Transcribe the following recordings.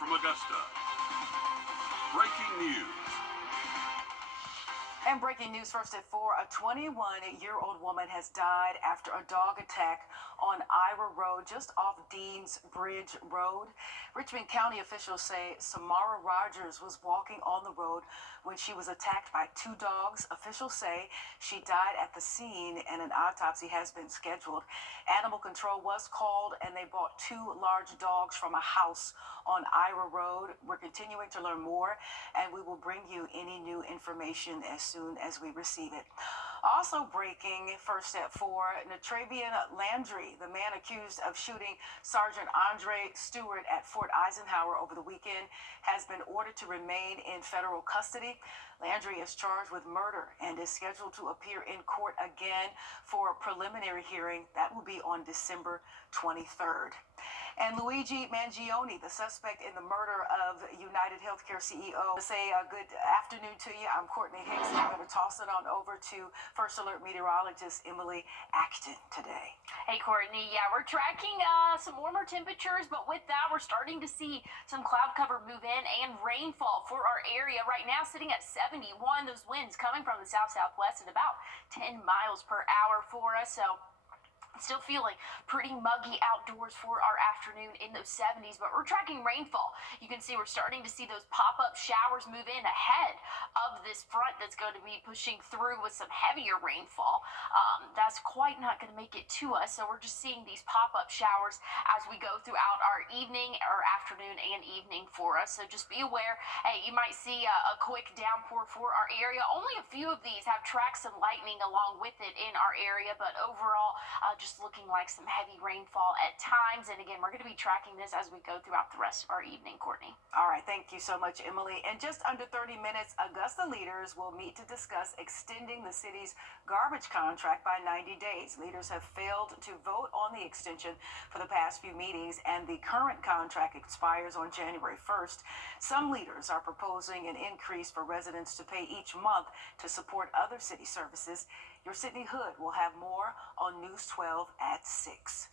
from Augusta. Breaking news. And breaking news first at 4, a 21-year-old woman has died after a dog attack on Ira Road, just off Deans Bridge Road. Richmond County officials say Samara Rogers was walking on the road when she was attacked by two dogs. Officials say she died at the scene and an autopsy has been scheduled. Animal control was called and they brought two large dogs from a house on Ira Road. We're continuing to learn more and we will bring you any new information as soon as we receive it. Also breaking first at 4, Natravian Landry, the man accused of shooting Sergeant Andre Stewart at Fort Eisenhower over the weekend, has been ordered to remain in federal custody. Landry is charged with murder and is scheduled to appear in court again for a preliminary hearing. That will be on December 23rd. And Luigi Mangione, the suspect in the murder of United Healthcare CEO, say good afternoon to you. I'm Courtney Hicks. I'm going to toss it on over to First Alert meteorologist Emily Acton today. Hey, Courtney. Yeah, we're tracking some warmer temperatures, but with that, we're starting to see some cloud cover move in and rainfall for our area. Right now, sitting at 71, those winds coming from the south-southwest at about 10 miles per hour for us. So still feeling pretty muggy outdoors for our afternoon in those 70s, but we're tracking rainfall. You can see we're starting to see those pop-up showers move in ahead of this front that's going to be pushing through with some heavier rainfall. That's quite not going to make it to us, so we're just seeing these pop-up showers as we go throughout our evening or afternoon and evening for us. So just be aware, hey, you might see a quick downpour for our area. Only a few of these have tracks some lightning along with it in our area, but overall, just looking like some heavy rainfall at times. And again, we're going to be tracking this as we go throughout the rest of our evening, Courtney. All right, thank you so much, Emily. In just under 30 minutes, Augusta leaders will meet to discuss extending the city's garbage contract by 90 days. Leaders have failed to vote on the extension for the past few meetings, and the current contract expires on January 1st. Some leaders are proposing an increase for residents to pay each month to support other city services. Your Sydney Hood will have more on News 12 at 6.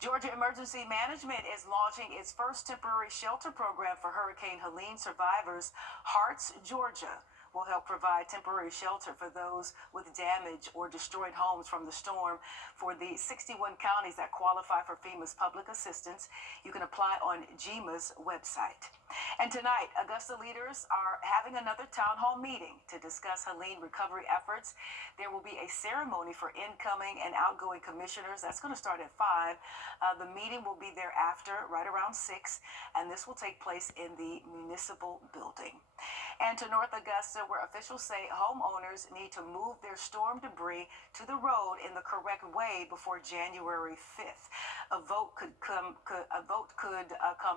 Georgia Emergency Management is launching its first temporary shelter program for Hurricane Helene survivors. Hearts, Georgia will help provide temporary shelter for those with damaged or destroyed homes from the storm for the 61 counties that qualify for FEMA's public assistance. You can apply on GEMA's website. And tonight, Augusta leaders are having another town hall meeting to discuss Helene recovery efforts. There will be a ceremony for incoming and outgoing commissioners. That's going to start at 5. The meeting will be thereafter, right around 6, and this will take place in the municipal building. And to North Augusta, where officials say homeowners need to move their storm debris to the road in the correct way before January 5th. A vote could come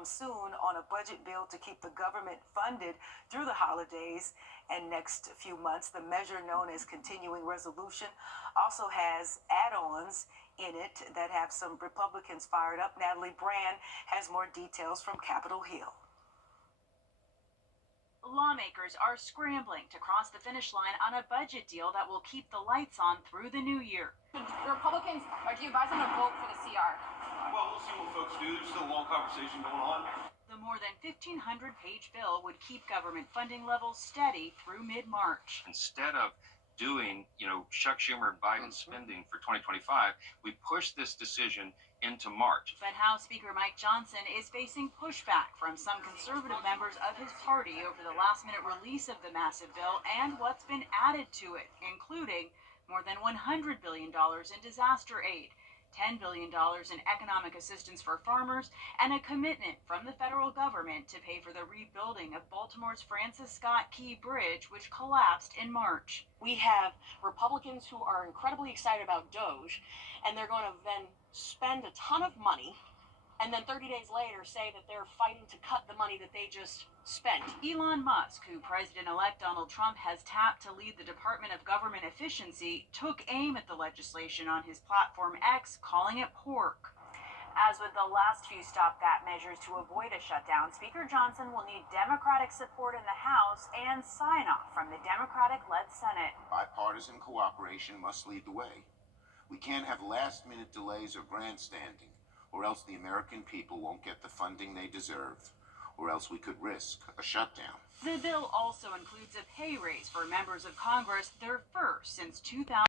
soon on a budget bill to keep the government funded through the holidays and next few months. The measure, known as continuing resolution, also has add-ons in it that have some Republicans fired up. Natalie Brand has more details from Capitol Hill. Lawmakers are scrambling to cross the finish line on a budget deal that will keep the lights on through the new year. The Republicans, do you advise them to vote for the CR? Well, we'll see what folks do. There's still a long conversation going on. The more than 1,500-page bill would keep government funding levels steady through mid-March. Instead of doing, Chuck Schumer and Biden spending for 2025, we pushed this decision into March. But House Speaker Mike Johnson is facing pushback from some conservative members of his party over the last-minute release of the massive bill and what's been added to it, including more than $100 billion in disaster aid, $10 billion in economic assistance for farmers, and a commitment from the federal government to pay for the rebuilding of Baltimore's Francis Scott Key Bridge, which collapsed in March. We have Republicans who are incredibly excited about DOGE, and they're going to then spend a ton of money, and then 30 days later say that they're fighting to cut the money that they just spent. Elon Musk, who President-elect Donald Trump has tapped to lead the Department of Government Efficiency, took aim at the legislation on his platform X, calling it pork. As with the last few stopgap measures to avoid a shutdown, Speaker Johnson will need Democratic support in the House and sign-off from the Democratic-led Senate. Bipartisan cooperation must lead the way. We can't have last-minute delays or grandstanding, or else the American people won't get the funding they deserve. or else we could risk a shutdown. The bill also includes a pay raise for members of Congress, their first since 2000.